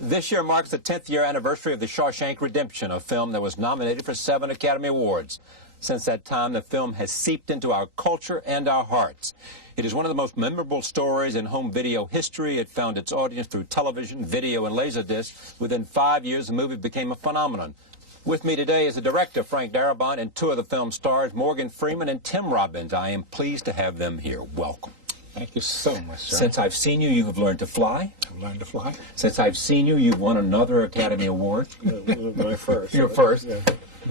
This year marks the 10th year anniversary of the Shawshank Redemption, a film that was nominated for 7 Academy Awards. Since that time, the film has seeped into our culture and our hearts. It is one of the most memorable stories in home video history. It found its audience through television, video, and laserdisc. Within 5 years, the movie became a phenomenon. With me today is the director, Frank Darabont, and two of the film stars, Morgan Freeman and Tim Robbins. I am pleased to have them here. Welcome. Thank you so much, John. Since I've seen you, you have learned to fly. I've learned to fly. Since I've seen you, you've won another Academy Award. My first. You're first. Yeah.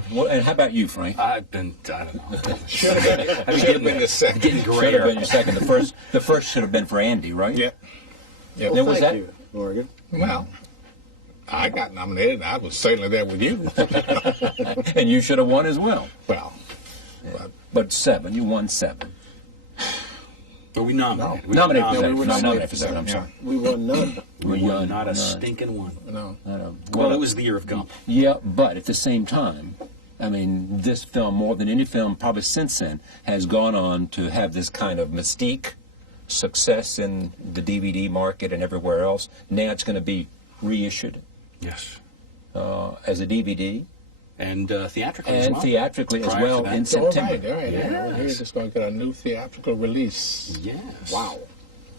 Well, and how about you, Frank? I've been, I don't know. Should have been the second. Getting Should have grayer. been your second. The first should have been for Andy, right? Yeah. Yeah. Well, was Thank that? you, Morgan. Well, I got nominated. I was certainly there with you. And you should have won as well. Well, But 7, you won 7. Were we nominated? Nominated for we 7. were Nominated nominated for for 7, I'm seven, sorry. We won none. We None, won not a none. stinking one. no. Well, it was the year of Gump. Yeah, but at the same time, I mean, this film, more than any film probably since then, has gone on to have this kind of mystique, success in the DVD market and everywhere else. Now it's going to be reissued Yes. as a DVD And theatrically as and well. theatrically as Prior well to that. in All September. right, all right. Yeah. We're just going to get a new theatrical release. Yes. Wow.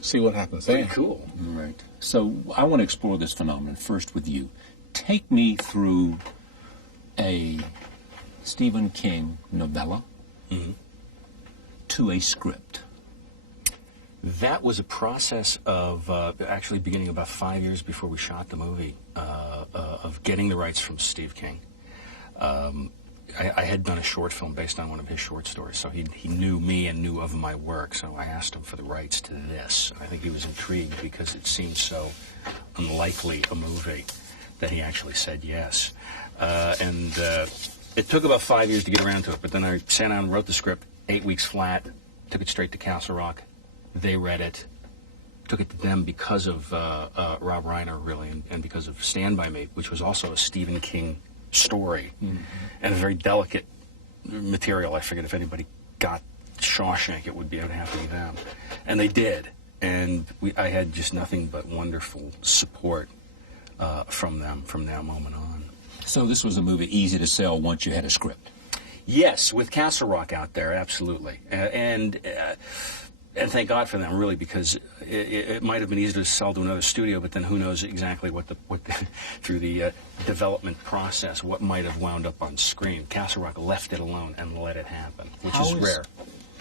See what happens Very there. cool. Right. So I want to explore this phenomenon first with you. Take me through a Stephen King novella to a script. That was a process of actually beginning about 5 years before we shot the movie, of getting the rights from Steve King. I had done a short film based on one of his short stories, so he knew me and knew of my work, so I asked him for the rights to this. I think he was intrigued because it seemed so unlikely a movie that he actually said yes. And it took about 5 years to get around to it, but then I sat down and wrote the script, 8 weeks flat, took it straight to Castle Rock. They read it, took it to them because of Rob Reiner, really, and because of Stand By Me, which was also a Stephen King story, and a very delicate material. I figured if anybody got Shawshank, it would have to be them. And they did, and I had just nothing but wonderful support from them from that moment on. So this was a movie easy to sell once you had a script. Yes, with Castle Rock out there, absolutely. And thank God for them, really, because it might have been easier to sell to another studio, but then who knows exactly what through the development process, what might have wound up on screen. Castle Rock left it alone and let it happen, which is rare.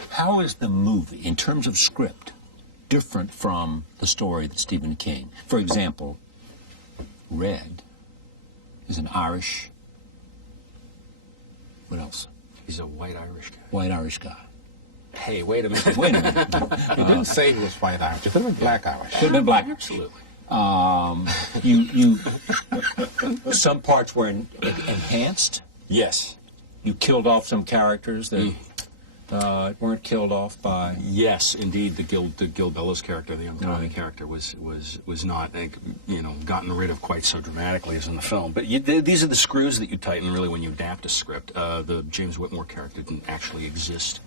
How is the movie, in terms of script, different from the story that Stephen King? For example, Red is an Irish, what else? He's a white Irish guy. White Irish guy. Hey, wait a minute. Wait a minute. He didn't say he was white Irish. He could have been black Irish. Could have been black. Absolutely. Some parts were enhanced. Yes. You killed off some characters that weren't killed off by. Yes, indeed. The Gil Bellows character, the young Tommy character, was not, gotten rid of quite so dramatically as in the film. But these are the screws that you tighten, really, when you adapt a script. The James Whitmore character didn't actually exist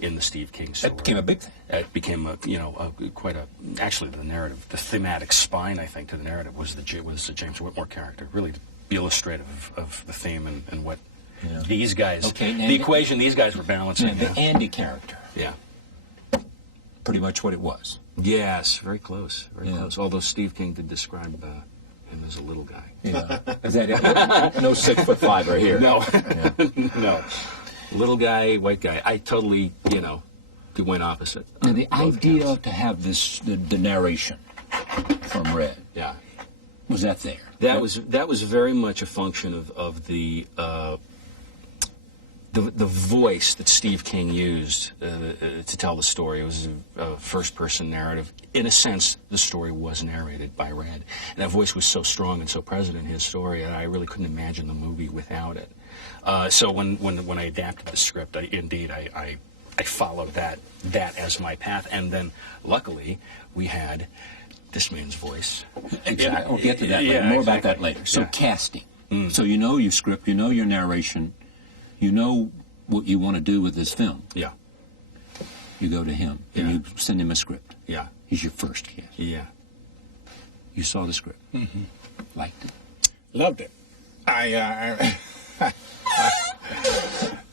in the Steve King story. That became a big thing. It became actually the narrative, the thematic spine, I think, to the narrative was the James Whitmore character, really to be illustrative of the theme and what these guys, the equation these guys were balancing. The Andy character. Yeah. Pretty much what it was. Yes, very close, very close. Although Steve King did describe him as a little guy. Yeah. Is that it? No 6'5" here. No, no. Little guy, white guy. I totally, went opposite. Now, the idea to have the narration from Red, was that there? That was very much a function of the voice that Steve King used to tell the story. It was a first-person narrative. In a sense, the story was narrated by Red, and that voice was so strong and so present in his story that I really couldn't imagine the movie without it. So when I adapted the script, I followed that as my path, and then luckily we had this man's voice. Exactly. We'll get to that later. Yeah, More exactly. about that later. So casting. So you know your script, you know your narration, you know what you want to do with this film. Yeah. You go to him and you send him a script. Yeah. He's your first cast. Yeah. You saw the script. liked it? Loved it.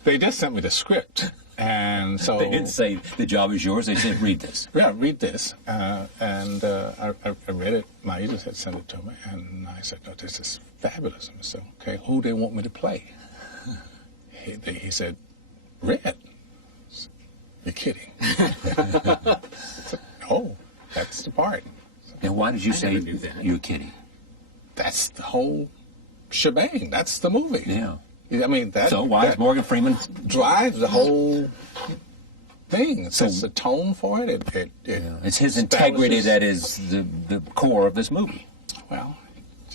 They just sent me the script, and so They didn't say the job is yours. They said, read this. yeah, read this, and I read it. My agent had sent it to me, and I said, "No, this is fabulous." And I said, "Okay, who they want me to play?" He said, "Red." You're kidding. I said, "No, that's the part." Now, why did you say never knew that. you're kidding? That's the whole shebang. That's the movie. Yeah. I mean, that. So why is that Morgan Freeman? drives the whole thing. It sets the tone for it. It's his integrity establishes- that is the core of this movie. Well,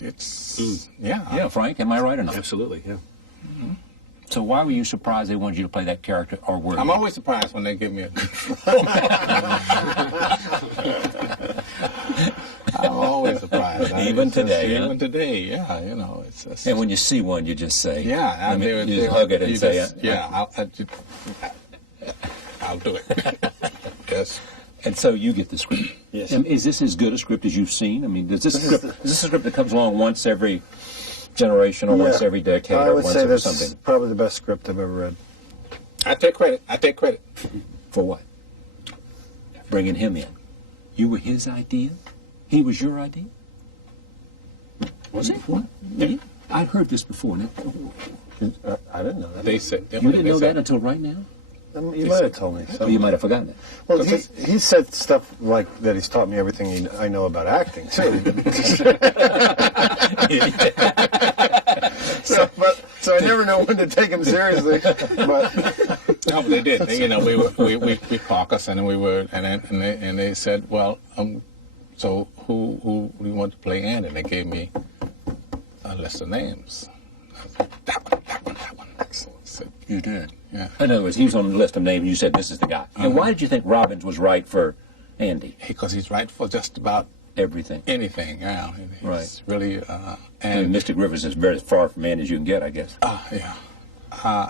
it's yeah. Yeah, Frank, am I right or not? Absolutely, yeah. So why were you surprised they wanted you to play that character, or were I'm you? always surprised when they give me a good role. I'm always surprised. Even today, huh? Even today, yeah. You know, it's just, And when you see one, you just say, yeah. I mean, they- you just hug it and you say, just- yeah. I'll do it. Yes. And so you get the script. Yes. And is this as good a script as you've seen? I mean, is this a script that comes along once every generation or once every decade I or would once say every this is something? probably the best script I've ever read. I take credit. I take credit. For what? Bringing him in. You were his idea? He was your idea? Was it? What? Yeah. I've heard this before. Now, I didn't know that. They said you didn't know that until right now? You might have told me. Or you might have forgotten it. Well, he said stuff like that. He's taught me everything I know about acting too. so I never know when to take him seriously. But No, but they did. You know, we caucused and we were and they said, well, so who do you want to play Andy? And they gave me a list of names. That one. Excellent. So, You did. yeah. In other words, he was on the list of names and you said, this is the guy. And why did you think Robbins was right for Andy? Because he's right for just about Everything. anything. Yeah. He's Right. really And and Mystic Rivers is very far from Andy as you can get, I guess. yeah.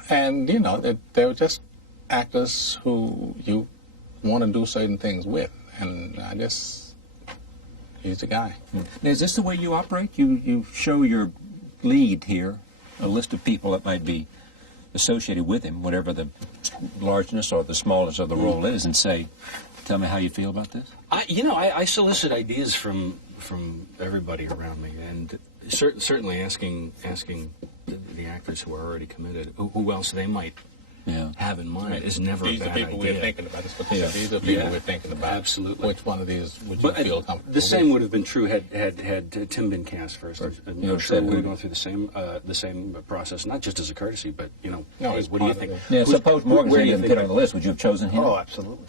And you know, they were just actors who you want to do certain things with, and he's the guy. Now, is this the way you operate? You show your lead here, a list of people that might be associated with him, whatever the largeness or the smallness of the role is, and say, tell me how you feel about this? I solicit ideas from everybody around me, and certainly asking the actors who are already committed who else they might have in mind is never These a are bad people idea. we're thinking about. That's what they said. These are people Yeah. we're thinking about. Absolutely. Which one of these would you But feel comfortable the same with? would have been true had Tim been cast first. And You know, I'm sure said we who? were going through the same process, not just as a courtesy, but No, hey, it's what do you part of think? it. Yeah, suppose Morgan's where do name you didn't think fit on the list. Would you have chosen him? oh, absolutely.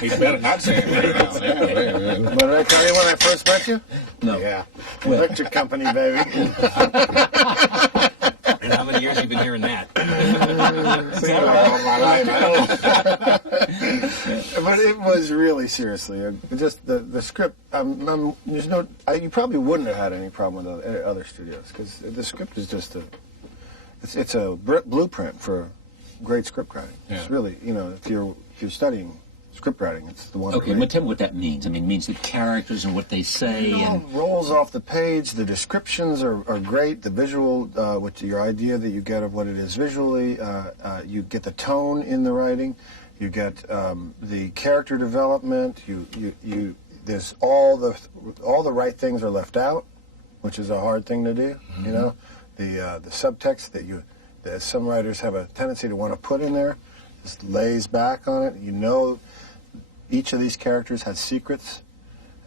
He better not say it right now. Yeah. What did I tell you when I first met you? No. Yeah, electric company, baby. And how many years have you been hearing that? See, all my life, I don't- But it was really seriously just the script. There's no. You probably wouldn't have had any problem with other studios because the script is just it's a blueprint for great script writing. Yeah. It's really if you're studying script writing, it's the one. Okay, but tell me what that means. I mean, it means the characters and what they say. It all And rolls off the page. The descriptions are great. The visual, with your idea that you get of what it is visually, you get the tone in the writing. You get the character development. There's all the right things are left out, which is a hard thing to do. Mm-hmm. You know, the subtext that some writers have a tendency to want to put in there, just lays back on it. You know, each of these characters has secrets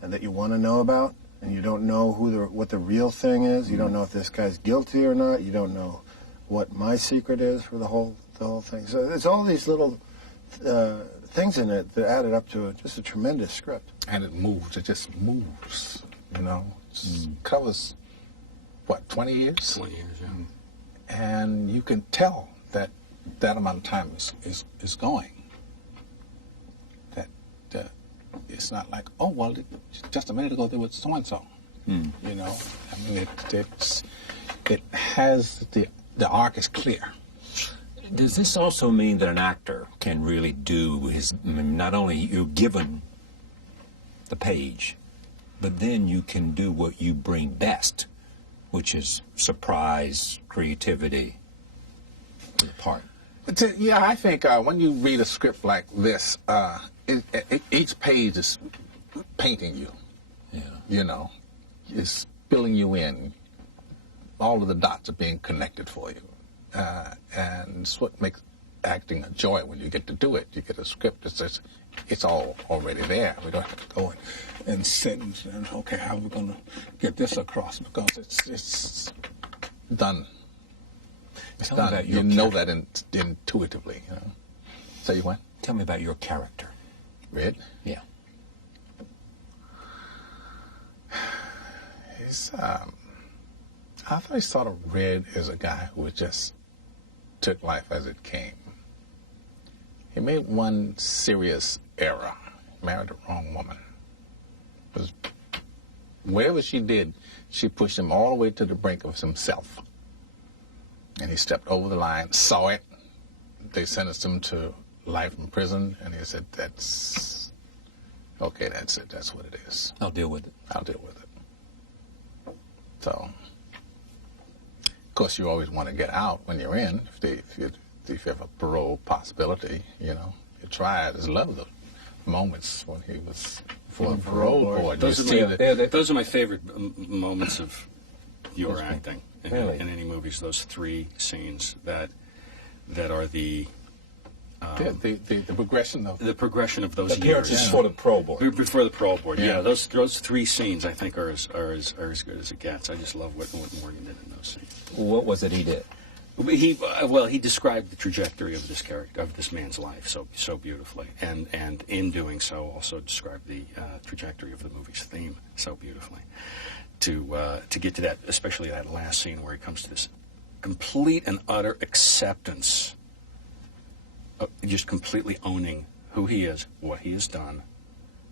and that you want to know about, and you don't know what the real thing is. You don't know if this guy's guilty or not. You don't know what my secret is for the whole thing. So there's all these little things in it that added up to just a tremendous script. And it moves. It just moves. You know, covers what 20 years, 20 years, yeah. and you can tell that amount of time is going. That it's not like, oh well, just a minute ago there was so and so. You know, I mean it has the arc is clear. does this also mean that an actor can really do his? I mean, not only you're given the page, but then you can do what you bring best, which is surprise, creativity, to the part. Yeah, I think when you read a script like this, each page is painting you. Yeah. You know, it's filling you in. All of the dots are being connected for you. And it's what makes acting a joy when you get to do it. You get a script that says, it's all already there. We don't have to go and sit and say, okay, how are we going to get this across? Because it's done. It's done. You know that intuitively. You know. So you what? Tell me about your character. Red? Yeah. He's, I thought thought of Red as a guy who just took life as it came. He made one serious error. He married the wrong woman. Because whatever she did, she pushed him all the way to the brink of himself. And he stepped over the line, saw it. They sentenced him to life in prison, and he said, that's it. That's what it is. I'll deal with it. I'll deal with it. So, of course, you always want to get out when you're in. If you have a parole possibility, you know, you try it. I love the moments when he was for the parole board. Those are my favorite moments of your acting in any movies. Those three scenes that are the progression of those appearances years for the parole board. Before the parole board, yeah. Those three scenes I think are as good as it gets. I just love what Morgan did in those scenes. What was it he did? He described the trajectory of this character, of this man's life, so beautifully, and in doing so, also described the trajectory of the movie's theme so beautifully. To get to that, especially that last scene where he comes to this complete and utter acceptance, just completely owning who he is, what he has done,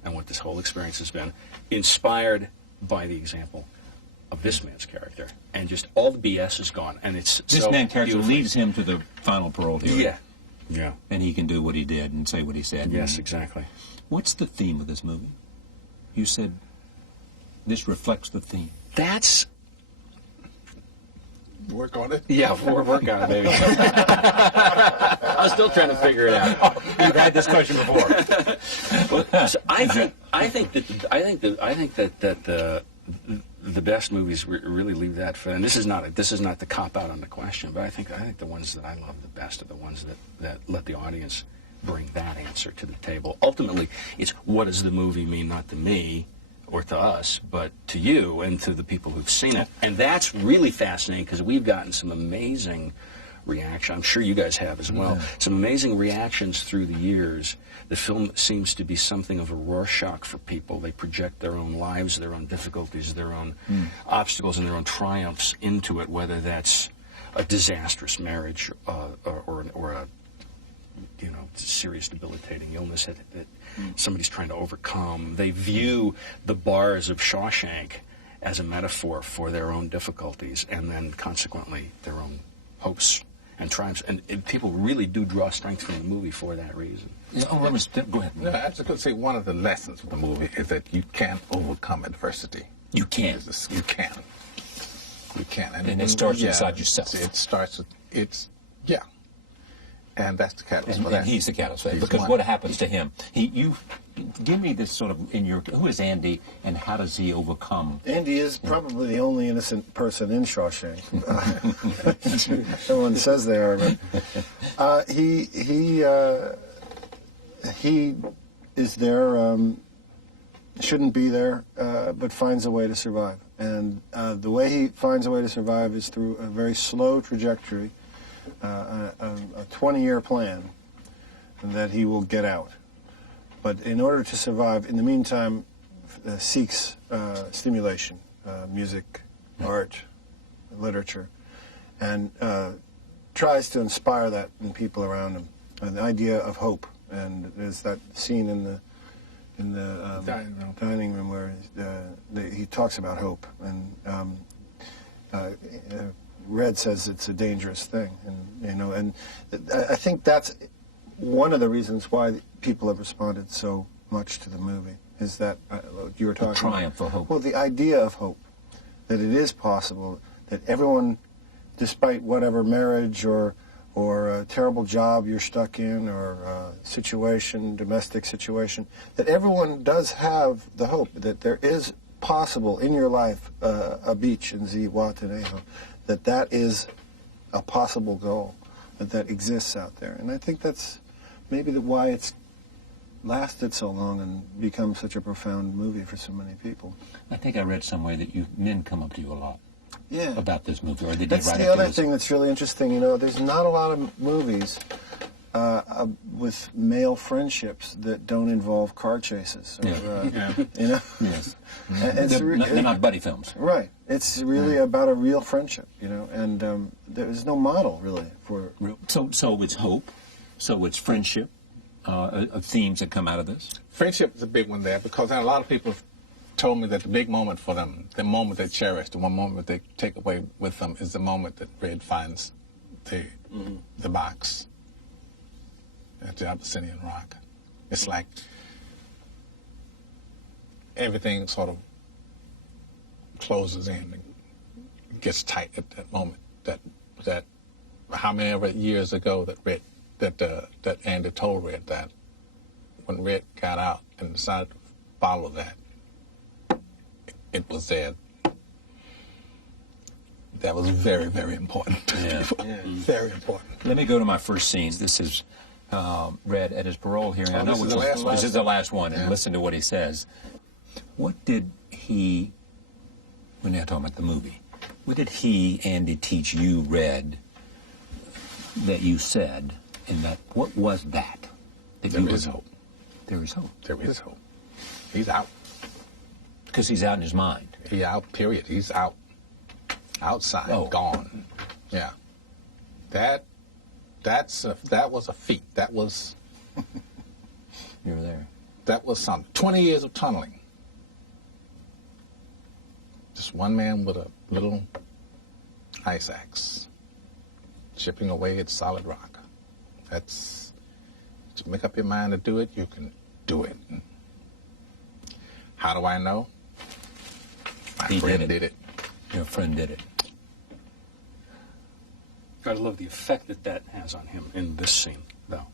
and what this whole experience has been, inspired by the example of this man's character, and just all the BS is gone, and it's this man's character leads him to the final parole hearing. Yeah, and he can do what he did and say what he said. Yes, exactly. What's the theme of this movie? You said this reflects the theme. That's work on it. Yeah, work on it, baby. I was still trying to figure it out. You've had this question before. Well, so I think that the best movies really leave that for, and this is not the cop out on the question, but I think the ones that I love the best are the ones that let the audience bring that answer to the table. Ultimately, it's what does the movie mean, not to me or to us, but to you and to the people who've seen it. And that's really fascinating because we've gotten some amazing reaction. I'm sure you guys have as well. Some amazing reactions through the years. The film seems to be something of a Rorschach for people. They project their own lives, their own difficulties, their own obstacles, and their own triumphs into it, whether that's a disastrous marriage or a serious debilitating illness that somebody's trying to overcome. They view the bars of Shawshank as a metaphor for their own difficulties and then consequently their own hopes and triumphs. And people really do draw strength from the movie for that reason. Go ahead. No, I was going to say one of the lessons of the movie is that you can overcome adversity. You can. You can. You can. And it starts inside yourself. It starts with, and that's the catalyst for that. And he's the catalyst for that. Because what happens to him? You give me this sort of who is Andy and how does he overcome? Andy is probably the only innocent person in Shawshank. Everyone says they are, but he is there, shouldn't be there, but finds a way to survive. And the way he finds a way to survive is through a very slow trajectory. A 20-year plan that he will get out. But in order to survive, in the meantime, seeks stimulation, music, art, literature, and tries to inspire that in people around him. An idea of hope. And there's that scene in the dining room where he talks about hope. And Red says it's a dangerous thing, and I think that's one of the reasons why people have responded so much to the movie. is that you were talking the triumph of hope. Well, the idea of hope, that it is possible, that everyone, despite whatever marriage or a terrible job you're stuck in, or situation, domestic situation, that everyone does have the hope that there is possible in your life a beach in Zihuatanejo, that is a possible goal, that exists out there. And I think that's maybe why it's lasted so long and become such a profound movie for so many people. I think I read somewhere that men come up to you a lot. Yeah. About this movie, or they did That's right the other thing that's really interesting. You know, there's not a lot of movies with male friendships that don't involve car chases. Or, You know? Yes. And They're not buddy films. Right. It's really about a real friendship, you know, and there's no model, really, for... So it's hope, so it's friendship, themes that come out of this? Friendship is a big one there, because a lot of people told me that the big moment for them, the moment they cherish, the one moment they take away with them, is the moment that Red finds the box at the Abyssinian Rock. It's like everything sort of closes in and gets tight at that moment. That how many ever years ago that Andy told Red that when Red got out and decided to follow that, it was there. That was very, very important to people. Yeah. Very important. Let me go to my first scenes. This is Red at his parole hearing. I know this is the last one, and listen to what he says. What did he, when you're talking about the movie, what did he, Andy, teach you, Red, that you said in that? What was that? There is hope. There is hope. There is hope. He's out. Because he's out in his mind. He's out, period. He's out. Outside, gone. Yeah. That was a feat. That was... You were there. That was something. 20 years of tunneling. Just one man with a little ice axe, chipping away at solid rock. That's... To make up your mind to do it, you can do it. How do I know? My friend did it. Your friend did it. I love the effect that has on him in this scene, though.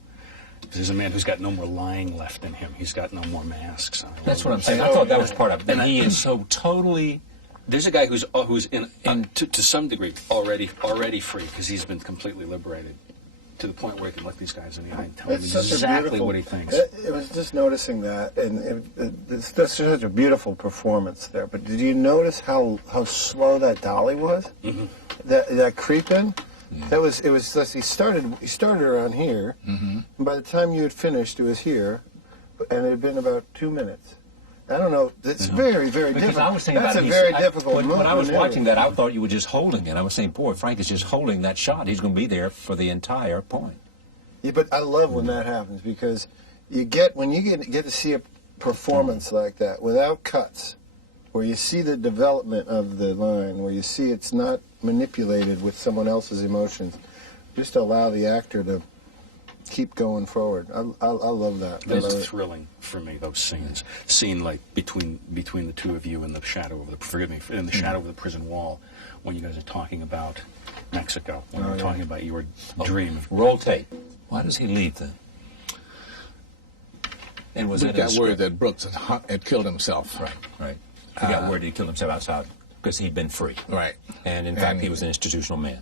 There's a man who's got no more lying left in him. He's got no more masks. That's what I'm saying. I thought that was part of it. And he is so totally... There's a guy who's to some degree already free, because he's been completely liberated, to the point where he can look these guys in the eye and tell them exactly what he thinks. It was just noticing that, and it's just such a beautiful performance there. But did you notice how slow that dolly was? Mm-hmm. That creep in? Yeah. It was just, he started around here, and by the time you had finished, it was here, and it had been about 2 minutes. I don't know. It's very, very difficult. I was That's a very difficult movement. When I was watching that, I thought you were just holding it. I was saying, boy, Frank is just holding that shot. He's going to be there for the entire point. Yeah, but I love when that happens, because when you get to see a performance like that without cuts, where you see the development of the line, where you see it's not manipulated with someone else's emotions, just allow the actor to keep going forward. I love that. It's thrilling for me, those scenes. Scene like between the two of you in the shadow of the shadow of the prison wall, when you guys are talking about Mexico, when you're talking about your dream. Roll tape. Why does he leave then? And was it got word that Brooks had killed himself. Right. He got word that he killed himself outside because he'd been free. Right. And in fact, he was an institutional man.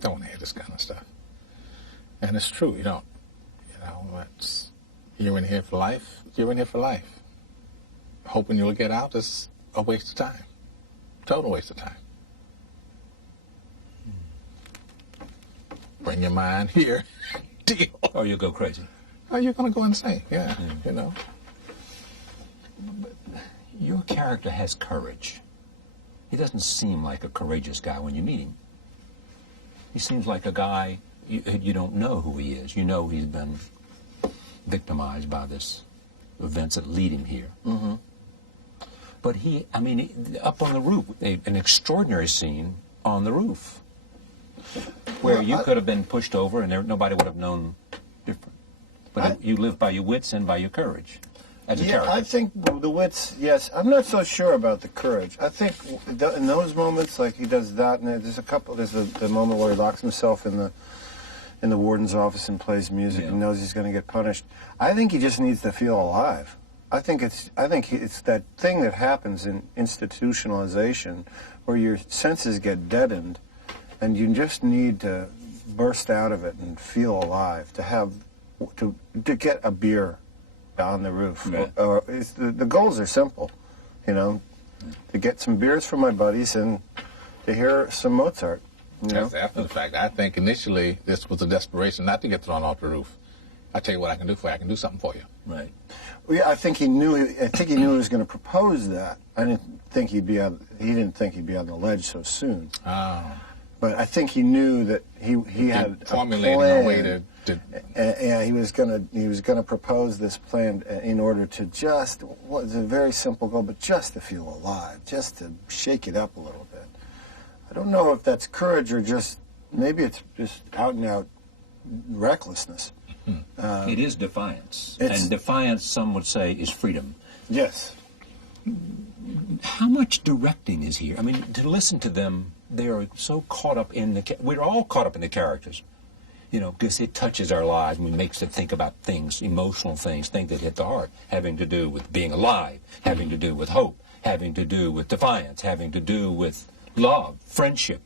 Don't want to hear this kind of stuff. And it's true, you're in here for life. You're in here for life. Hoping you'll get out is a waste of time. Total waste of time. Bring your mind here. Deal. Or you'll go crazy. Oh, you're going to go insane, yeah. But your character has courage. He doesn't seem like a courageous guy when you meet him. He seems like a guy... You don't know who he is. You know he's been victimized by this events that lead him here. Mm-hmm. But up on the roof, an extraordinary scene on the roof, where you could have been pushed over and nobody would have known different. But you live by your wits and by your courage. As a Yeah, character. I think the wits, yes. I'm not so sure about the courage. I think in those moments, like he does that, and there's the moment where he locks himself in the warden's office and plays music and knows he's going to get punished. I think he just needs to feel alive. I think it's that thing that happens in institutionalization where your senses get deadened and you just need to burst out of it and feel alive, to get a beer on the roof. Right. The goals are simple, to get some beers from my buddies and to hear some Mozart. That's after the fact. I think initially this was a desperation not to get thrown off the roof. I tell you what I can do for you. I can do something for you. Right. Well, yeah, I think he knew he was going to propose that. He didn't think he'd be on the ledge so soon. Oh. But I think he knew that he had formulating a a way to yeah, he was gonna propose this plan in order to just, was a very simple goal, but just to feel alive, just to shake it up a little bit. I don't know if that's courage or maybe it's just out and out recklessness. It is defiance. And defiance, some would say, is freedom. Yes. How much directing is here? I mean, to listen to them, they are so caught up in we're all caught up in the characters. Because it touches our lives and makes us think about things, emotional things that hit the heart, having to do with being alive, having to do with hope, having to do with defiance, having to do with love, friendship,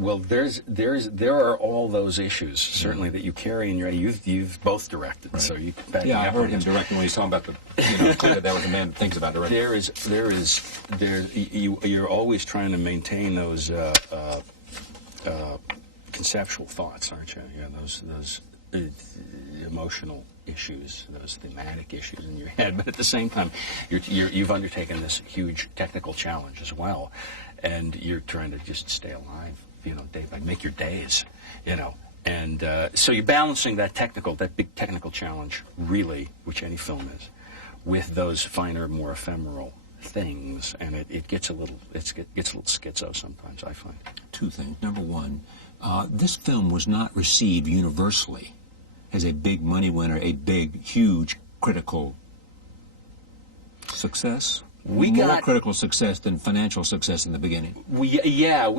Well, there are all those issues certainly that you carry in your. You've both directed, so you. Yeah, I heard him directing when he was talking about clearly there was a man that thinks about directing. You're always trying to maintain those conceptual thoughts, aren't you? Yeah, those emotional issues, those thematic issues in your head. But at the same time, you've undertaken this huge technical challenge as well, and you're trying to just stay alive. Day by make your days, and so you're balancing that big technical challenge, really, which any film is, with those finer, more ephemeral things, and it gets a little schizo sometimes, I find. Two things. Number one, this film was not received universally as a big money winner, a big, huge critical success. We more got critical success than financial success in the beginning. We got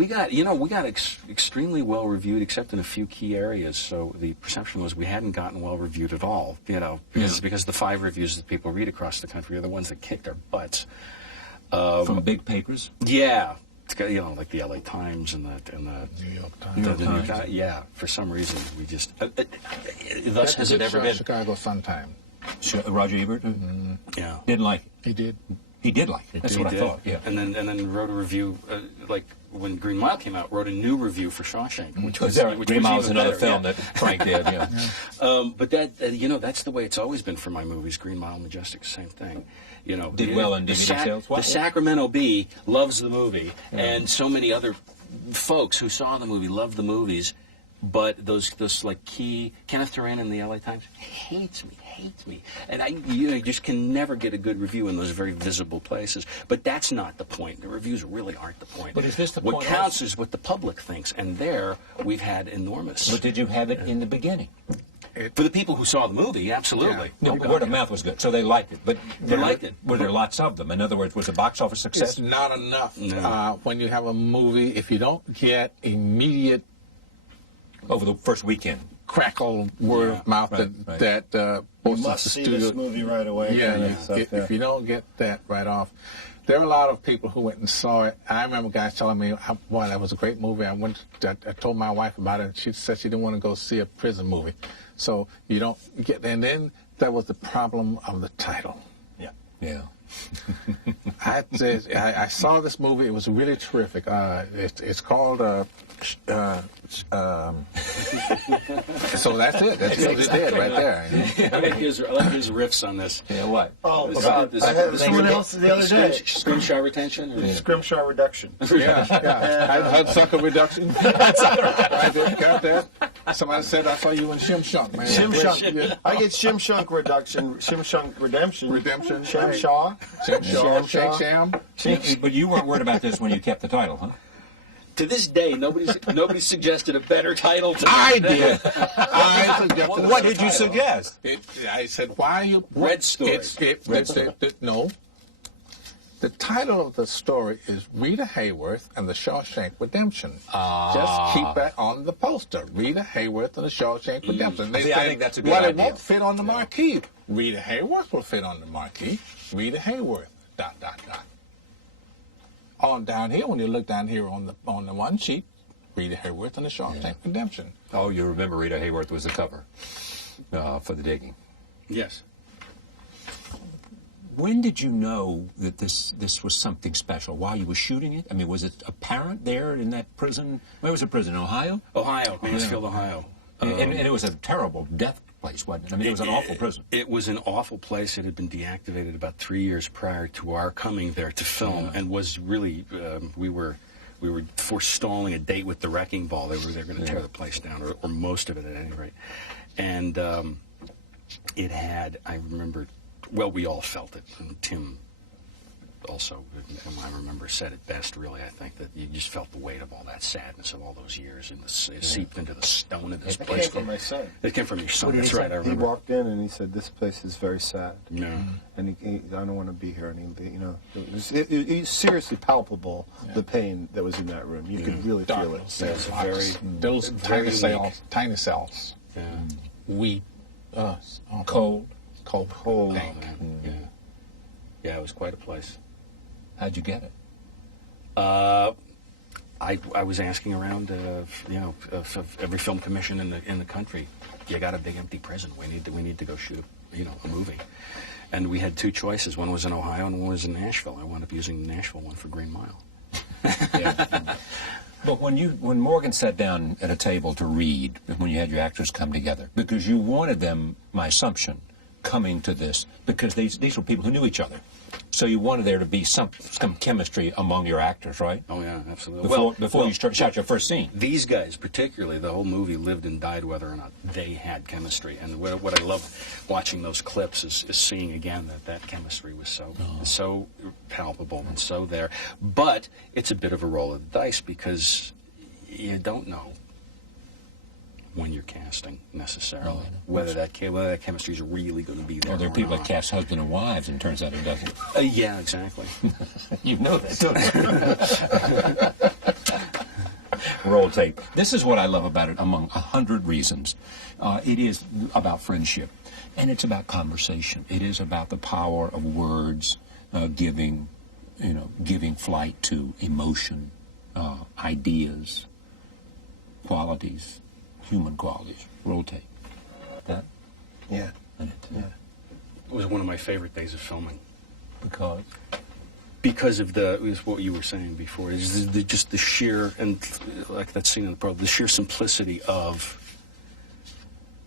extremely well reviewed, except in a few key areas. So the perception was we hadn't gotten well reviewed at all. Because the 5 reviews that people read across the country are the ones that kicked our butts. From big papers. Yeah, like the LA Times and the New York Times. New York Times. Yeah, for some reason we just. Thus has it ever been? Chicago Sun-Time. Roger Ebert. Yeah, didn't like it. He did. He did like it. That's what I thought. Yeah. And then wrote a review, like when Green Mile came out, wrote a new review for Shawshank, which was Green Mile was another film that Frank did. Yeah. But that's the way it's always been for my movies. Green Mile, Majestic, same thing. Did well in DVD sales. The Sacramento Bee loves the movie, and so many other folks who saw the movie love the movies. But those like key Kenneth Turan in the LA Times hates me, and you just can never get a good review in those very visible places. But that's not the point. The reviews really aren't the point. But is this the what point? What counts is what the public thinks, and there we've had enormous. But did you have it in the beginning? For the people who saw the movie, absolutely. Yeah. No, but word of mouth was good, so they liked it. But they liked it. Were there lots of them? In other words, was the box office success? It's not enough. No. When you have a movie, if you don't get immediate over the first weekend crackle word of mouth that you must see this movie right away. Yeah, if you don't get that right off. There are a lot of people who went and saw it. I remember guys telling me, boy, that was a great movie. I told my wife about it, and she said she didn't want to go see a prison movie. So you don't get, and then there was the problem of the title. Yeah. I saw this movie. It was really terrific. It's called. So that's it. That's what it did right there. I like his riffs on this. Yeah, what? Oh, I had someone else the other day. Scrimshaw retention? Or? Scrimshaw reduction. Yeah. Hudsucker reduction. I did got that. Somebody said I saw you in Shawshank, man. Shawshank. Yeah. I get Shawshank reduction, Shawshank redemption. Sham. Shake Sham. But you weren't worried about this when you kept the title, huh? To this day, nobody suggested a better title to I did. I suggested. What did you suggest? I said, "Why are you?" Red Story. No. The title of the story is Rita Hayworth and the Shawshank Redemption. Just keep that on the poster. Rita Hayworth and the Shawshank Redemption. They See, I said, think that's a good well, idea. it won't fit on the marquee. Rita Hayworth will fit on the marquee. Rita Hayworth. ... On down here, when you look down here on the one sheet, Rita Hayworth and the Shawshank Redemption. Oh, you remember Rita Hayworth was the cover for The Digging. Yes. When did you know that this was something special? While you were shooting it? I mean, was it apparent there in that prison? Where was the prison? In Ohio? Ohio, Mansfield, Ohio. And it was a terrible death place, wasn't it? I mean, it was an awful prison. It was an awful place. It had been deactivated about 3 years prior to our coming there to film, and was really we were forestalling a date with the Wrecking Ball. They were going to tear the place down, or most of it at any rate. And it had, I remember, well, we all felt it. And Tim also, I remember, said it best, really. I think that you just felt the weight of all that sadness of all those years, and it seeped into the stone of this It place. came from my son. It came from your son. What did That's he right. say? I remember. He walked in and he said, "This place is very sad." Yeah. And I don't want to be here. And it was seriously palpable, the pain that was in that room. You could really feel it. Cells, very- those very tiny cells, tiny cells. Yeah. Wheat, Cold. Cold. Pink. Yeah. Yeah, it was quite a place. How'd you get it? I was asking around, of every film commission in the country. You got a big empty prison. We need to go shoot a movie. And we had two choices. One was in Ohio and one was in Nashville. I wound up using the Nashville one for Green Mile. But when Morgan sat down at a table to read, when you had your actors come together, because you wanted them, my assumption, coming to this, because these were people who knew each other. So you wanted there to be some chemistry among your actors, right? Oh, yeah, absolutely. Before you shot your first scene. These guys, particularly, the whole movie lived and died whether or not they had chemistry. And what I love watching those clips is seeing again that chemistry was so palpable and so there. But it's a bit of a roll of the dice because you don't know when you're casting necessarily whether that chemistry is really going to be there. Well, there are or people not. that cast husband and wives, and turns out it doesn't. Yeah, exactly. You know that, don't you? Roll tape. This is what I love about it, among 100 reasons. It is about friendship, and it's about conversation. It is about the power of words, giving flight to emotion, ideas, qualities, human qualities. Roll tape. That? Yeah. Yeah. It was one of my favorite days of filming. Because It was what you were saying before, is just the sheer, and like that scene in the pro, the sheer simplicity of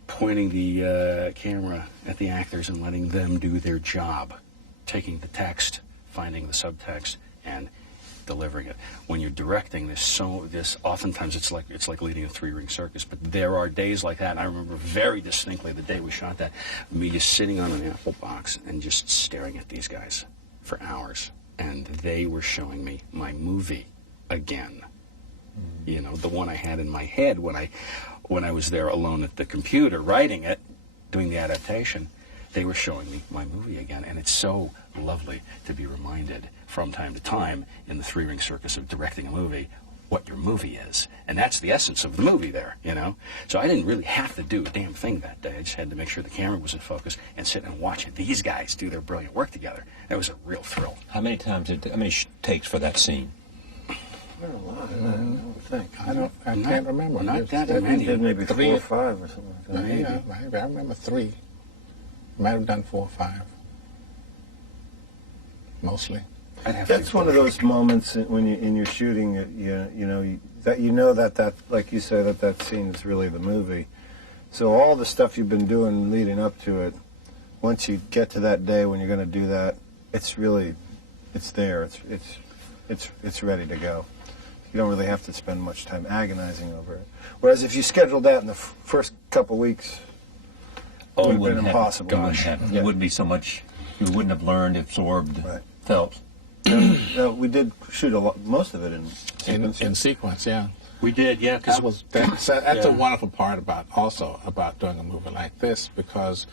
pointing the camera at the actors and letting them do their job, taking the text, finding the subtext, and delivering it. When you're directing this oftentimes it's like leading a three-ring circus, but there are days like that, and I remember very distinctly the day we shot that, me just sitting on an apple box and just staring at these guys for hours, and they were showing me my movie again. The one I had in my head when I was there alone at the computer writing it, doing the adaptation. They were showing me my movie again, and it's so lovely to be reminded from time to time in the three-ring circus of directing a movie what your movie is. And that's the essence of the movie there, So I didn't really have to do a damn thing that day. I just had to make sure the camera was in focus and sit and watch these guys do their brilliant work together. It was a real thrill. how many takes for that scene? Not a lot. I don't think. I can't remember. Not that I many. did maybe Three. 4 or 5 or something like that. Yeah, I remember 3. Might have done 4 or 5. Mostly. That's one of those moments when in your shooting, that like you say, that scene is really the movie. So all the stuff you've been doing leading up to it, once you get to that day when you're going to do that, it's there. It's ready to go. You don't really have to spend much time agonizing over it. Whereas if you scheduled that in the first couple weeks, it would have been impossible. It wouldn't be so much. You wouldn't have learned, absorbed, Right. felt. We did shoot most of it in sequence. In sequence, yeah. We did, yeah. Because That's Yeah. a wonderful part about doing a movie like this, because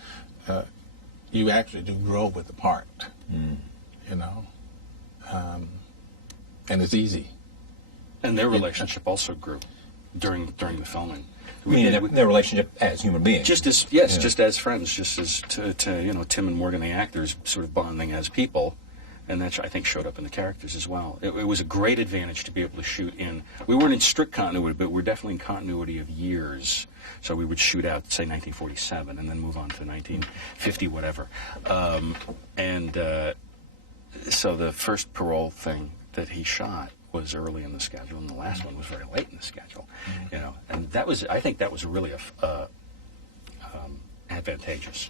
you actually do grow with the part, you know, and it's easy. and their relationship also grew during the filming. I mean, their relationship as human beings. Just as friends, just as to you know, Tim and Morgan, the actors, sort of bonding as people, and that I think showed up in the characters as well. It was a great advantage to be able to shoot in. We weren't in strict continuity, but we're definitely in continuity of years. So we would shoot out, say, 1947, and then move on to 1950, whatever. So the first parole thing that he shot was early in the schedule, and the last one was very late in the schedule. You know, and I think that was really advantageous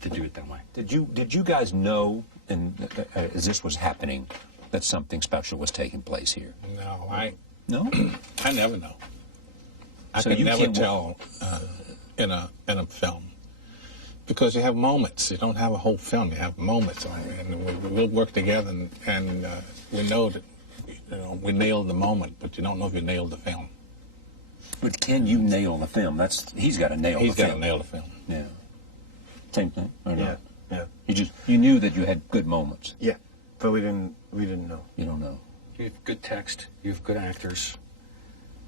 to do it that way. Did you guys know, as this was happening, that something special was taking place here? No, No? I never know. I So can you never can't tell in a film, because you have moments. You don't have a whole film. You have moments, and we'll work together, and we know that we nailed the moment, but you don't know if you nailed the film. But can you nail the film? He's got to nail the film. He's got to nail the film. Yeah. Same thing. Or Yeah, not? yeah, You knew that you had good moments. yeah. But we didn't know. You don't know. You have good text. You have good actors.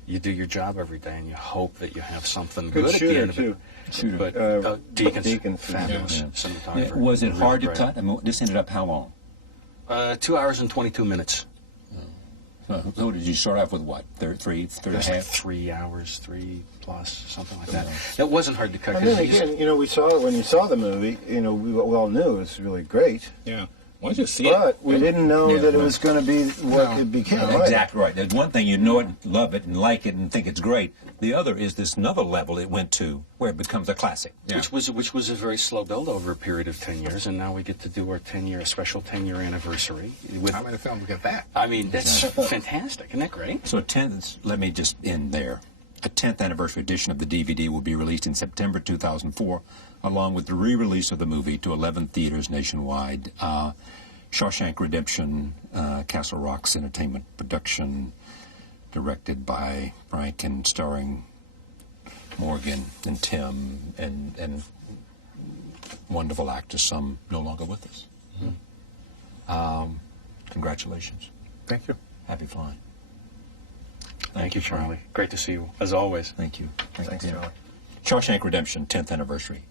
You do your job every day, and you hope that you have something good, at the end of it. Shooter. But Deacon's yeah. fabulous Yeah. cinematographer. Was it hard to Really cut? I mean, this ended up how long? 2 hours and 22 minutes. So did you start off with what? Three and a That's like half? 3 hours, 3 plus, something like that. It wasn't hard to cut. And 'cause then you just- again, we saw it when you saw the movie. We all knew it was really great, Yeah. Once you see but it, we didn't know Yeah, that it right. was going to be what it became. right? Exactly right. There's one thing, you know it, love it, and like it, and think it's great. The other is this another level it went to where it becomes a classic. Yeah. which was a very slow build over a period of 10 years, and now we get to do our special 10-year anniversary. how many films get that? I mean, that's fantastic. Isn't that great? So let me just end there. A 10th anniversary edition of the DVD will be released in September 2004, along with the re-release of the movie to 11 theaters nationwide. Shawshank Redemption, Castle Rock's entertainment production, directed by Frank and starring Morgan and Tim and wonderful actors, some no longer with us. Congratulations. Thank you. Happy flying. Thank you, Frank. Charlie. Great to see you, as always. Thank you. Thanks, you. Charlie. Shawshank Redemption, 10th anniversary.